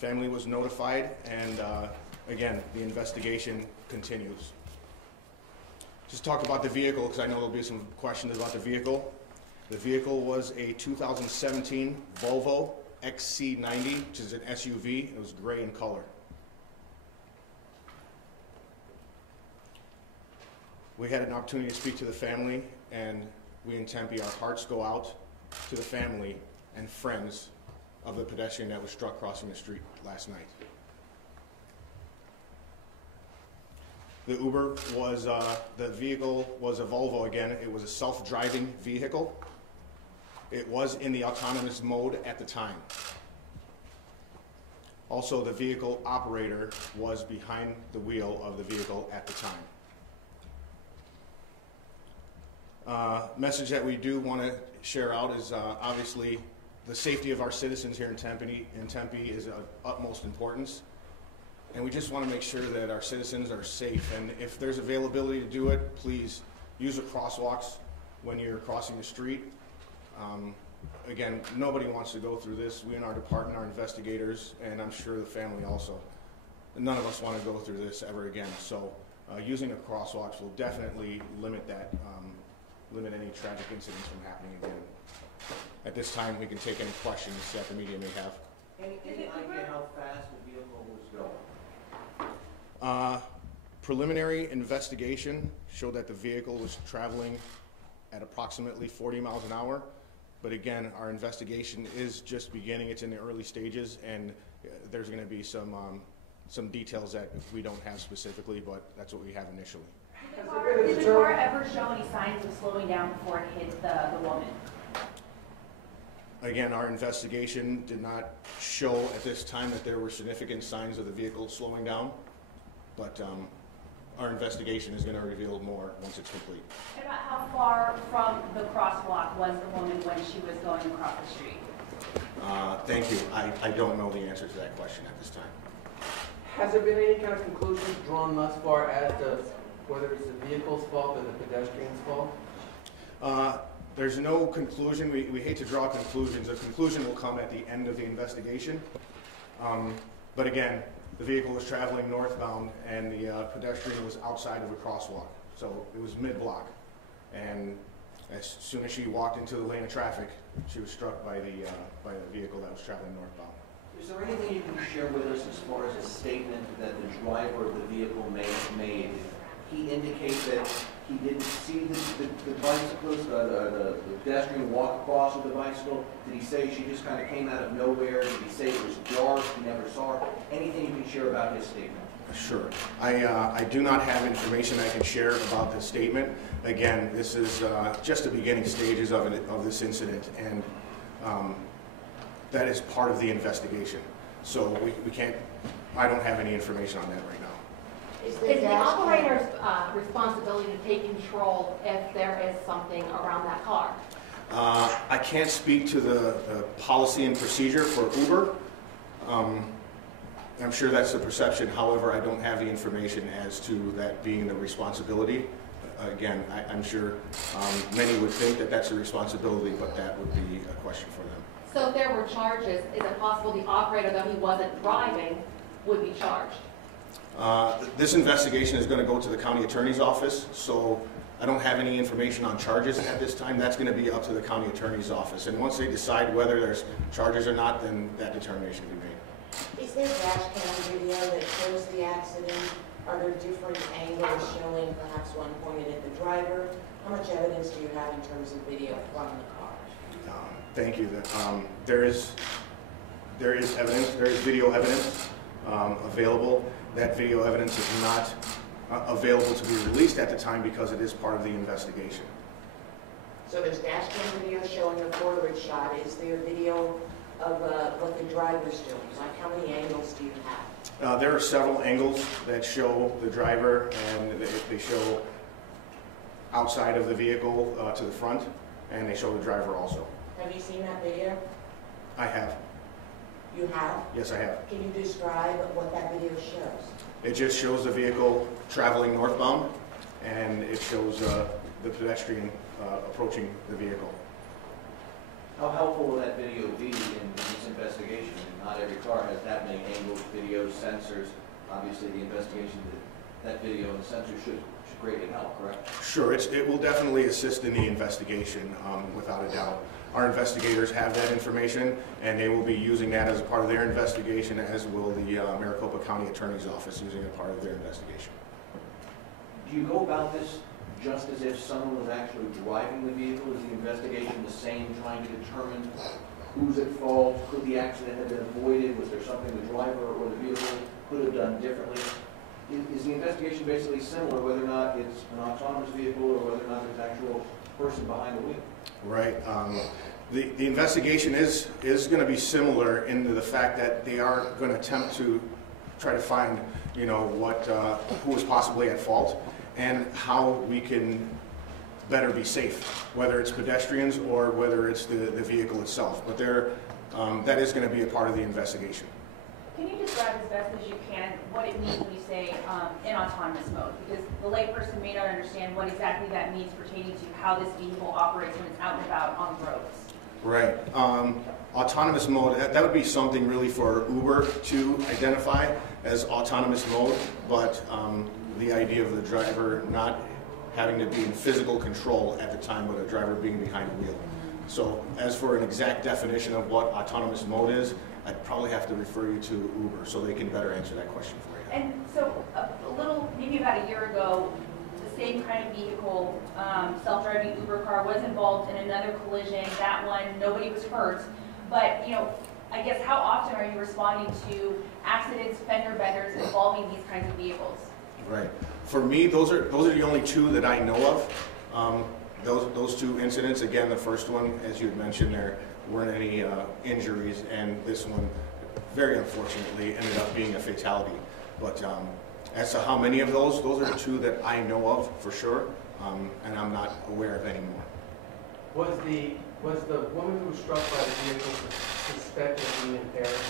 Family was notified, and again, the investigation continues. Just talk about the vehicle, because I know there'll be some questions about the vehicle. The vehicle was a 2017 Volvo XC90, which is an SUV. It was gray in color. We had an opportunity to speak to the family, and we in Tempe, our hearts go out to the family and friends of the pedestrian that was struck crossing the street last night. The Uber was, the vehicle was a Volvo again. It was a self-driving vehicle. It was in the autonomous mode at the time. Also, the vehicle operator was behind the wheel of the vehicle at the time. Message that we do want to share out is obviously the safety of our citizens here in Tempe is of utmost importance. And we just want to make sure that our citizens are safe. And if there's availability to do it, please use the crosswalks when you're crossing the street. Again, nobody wants to go through this. We in our department are investigators, and I'm sure the family also. None of us want to go through this ever again. So using the crosswalks will definitely limit that, limit any tragic incidents from happening again. At this time, we can take any questions that the media may have. Any idea how fast the vehicle was going? Preliminary investigation showed that the vehicle was traveling at approximately 40 miles an hour. But again, our investigation is just beginning. It's in the early stages, and there's going to be some details that we don't have specifically, but that's what we have initially. Did the car ever show any signs of slowing down before it hit the woman? Again, our investigation did not show at this time that there were significant signs of the vehicle slowing down, but our investigation is going to reveal more once it's complete. And about how far from the crosswalk was the woman when she was going across the street? Thank you. I don't know the answer to that question at this time. Has there been any kind of conclusions drawn thus far as to whether it's the vehicle's fault or the pedestrian's fault? There's no conclusion. We hate to draw conclusions. A conclusion will come at the end of the investigation. But again, the vehicle was traveling northbound, and the pedestrian was outside of a crosswalk. So it was mid-block. And as soon as she walked into the lane of traffic, she was struck by the vehicle that was traveling northbound. Is there anything you can share with us as far as a statement that the driver of the vehicle made? He indicates that he didn't see the bicyclist, the pedestrian walk across with the bicycle. Did he say she just kind of came out of nowhere? Did he say it was dark, he never saw her? Anything you can share about his statement? Sure. I do not have information I can share about this statement. Again, this is just the beginning stages of this incident, and that is part of the investigation. So we can't, I don't have any information on that right now. Is the operator's responsibility to take control if there is something around that car? I can't speak to the policy and procedure for Uber. I'm sure that's the perception. However, I don't have the information as to that being the responsibility. Again, I'm sure many would think that that's a responsibility, but that would be a question for them. So if there were charges, is it possible the operator, though he wasn't driving, would be charged? This investigation is going to go to the county attorney's office, so I don't have any information on charges at this time. That's going to be up to the county attorney's office, and once they decide whether there's charges or not, then that determination will be made. Is there dash cam video that shows the accident? Are there different angles showing, perhaps one pointed at the driver? How much evidence do you have in terms of video from the car? Thank you. There is evidence. There is video evidence available. That video evidence is not available to be released at the time because it is part of the investigation. So there's dash cam video showing a forward shot. Is there video of what the driver's doing? Like how many angles do you have? There are several angles that show the driver, and they show outside of the vehicle to the front, and they show the driver also. Have you seen that video? I have. You have? Yes, I have. Can you describe what that video shows? It just shows the vehicle traveling northbound, and it shows the pedestrian approaching the vehicle. How helpful will that video be in this investigation? Not every car has that many angles, videos, sensors. Obviously, the investigation, that video and sensors should greatly help, correct? Sure, it will definitely assist in the investigation, without a doubt. Our investigators have that information, and they will be using that as a part of their investigation, as will the Maricopa County Attorney's Office using it as part of their investigation. Do you go about this just as if someone was actually driving the vehicle? Is the investigation the same, trying to determine who's at fault? Could the accident have been avoided? Was there something the driver or the vehicle could have done differently? Is the investigation basically similar, whether or not it's an autonomous vehicle or whether or not there's an actual person behind the wheel? Right. The investigation is going to be similar in the fact that they are going to attempt to try to find, you know, who is possibly at fault and how we can better be safe, whether it's pedestrians or whether it's the vehicle itself. But that is going to be a part of the investigation. Can you describe as best as you can what it means when you say in autonomous mode? Because the layperson may not understand what exactly that means pertaining to how this vehicle operates when it's out and about on the roads. Right. Autonomous mode, that would be something really for Uber to identify as autonomous mode, but the idea of the driver not having to be in physical control at the time, but a driver being behind the wheel. So as for an exact definition of what autonomous mode is, I'd probably have to refer you to Uber so they can better answer that question for you. And so maybe about a year ago, the same kind of vehicle, self-driving Uber car was involved in another collision. That one, nobody was hurt. But, you know, I guess how often are you responding to accidents, fender benders involving these kinds of vehicles? Right. For me, those are the only two that I know of. Those two incidents, again, the first one, as you had mentioned, there weren't any injuries, and this one, very unfortunately, ended up being a fatality. But as to how many of those are the two that I know of for sure, and I'm not aware of any more. Was the woman who was struck by the vehicle suspected of being impaired?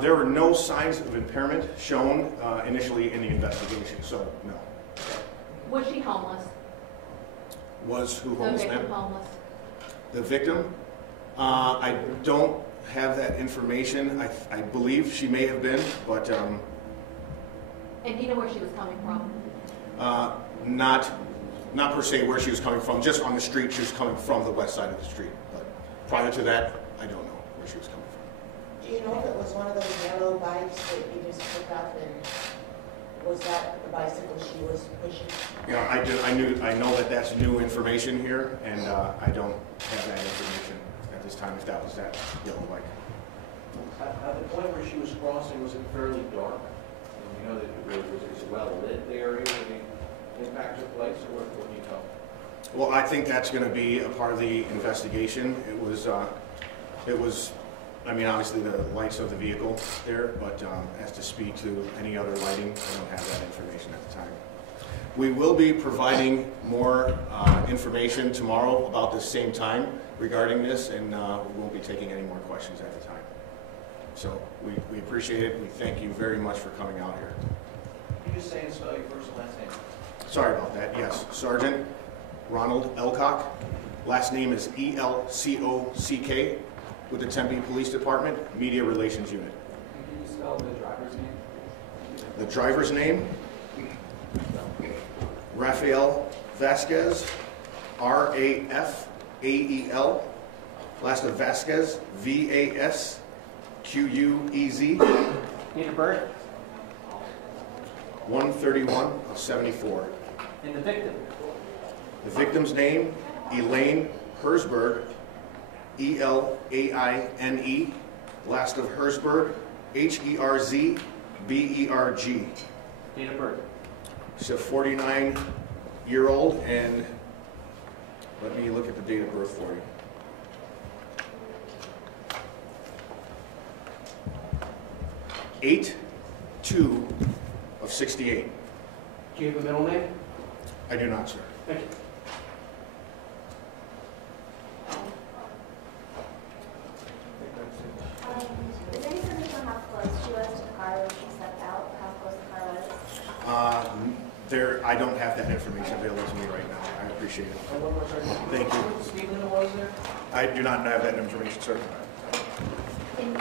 There were no signs of impairment shown initially in the investigation, so no. Was she homeless? Was who The homeless? victim homeless? The victim? I don't have that information. I believe she may have been, but And do you know where she was coming from? not per se where she was coming from. Just on the street, she was coming from the west side of the street. But prior to that, I don't know where she was coming from. Do you know if it was one of those yellow bikes that you just pick up, and was that the bicycle she was pushing? You know, I know that that's new information here, and I don't have that information at this time if that was that yellow bike. At the point where she was crossing, was it fairly dark? And you know that it was a well-lit area where the impact took place, or what can you tell? Well, I think that's going to be a part of the investigation. It was, I mean, obviously the lights of the vehicle there, but as to speak to any other lighting, I don't have that information at the time. We will be providing more information tomorrow about the same time regarding this, and we won't be taking any more questions at the time. So we appreciate it. We thank you very much for coming out here. Can you just say and spell your first and last name? Sorry about that. Yes, Sergeant Ronald Elcock. Last name is E-L-C-O-C-K with the Tempe Police Department, Media Relations Unit. Can you spell the driver's name? The driver's name, Rafael Vasquez, R-A-F-A-E-L. Last of Vasquez, V-A-S-Q-U-E-Z. Date of birth? 1/31/74. And the victim? The victim's name, Elaine Herzberg, E-L-A-I-N-E. Last of Herzberg, H-E-R-Z-B-E-R-G. Date of birth? She's a 49-year-old, and let me look at the date of birth for you. Eight 2/68. Do you have a middle name? I do not, sir. Thank you. Is there any information on how close she was to the car when she stepped out? How close the car was? I I don't have that information available to me right now. I appreciate it. And one more, sorry. Thank you. What speed limit was there? I do not have that information, sir. In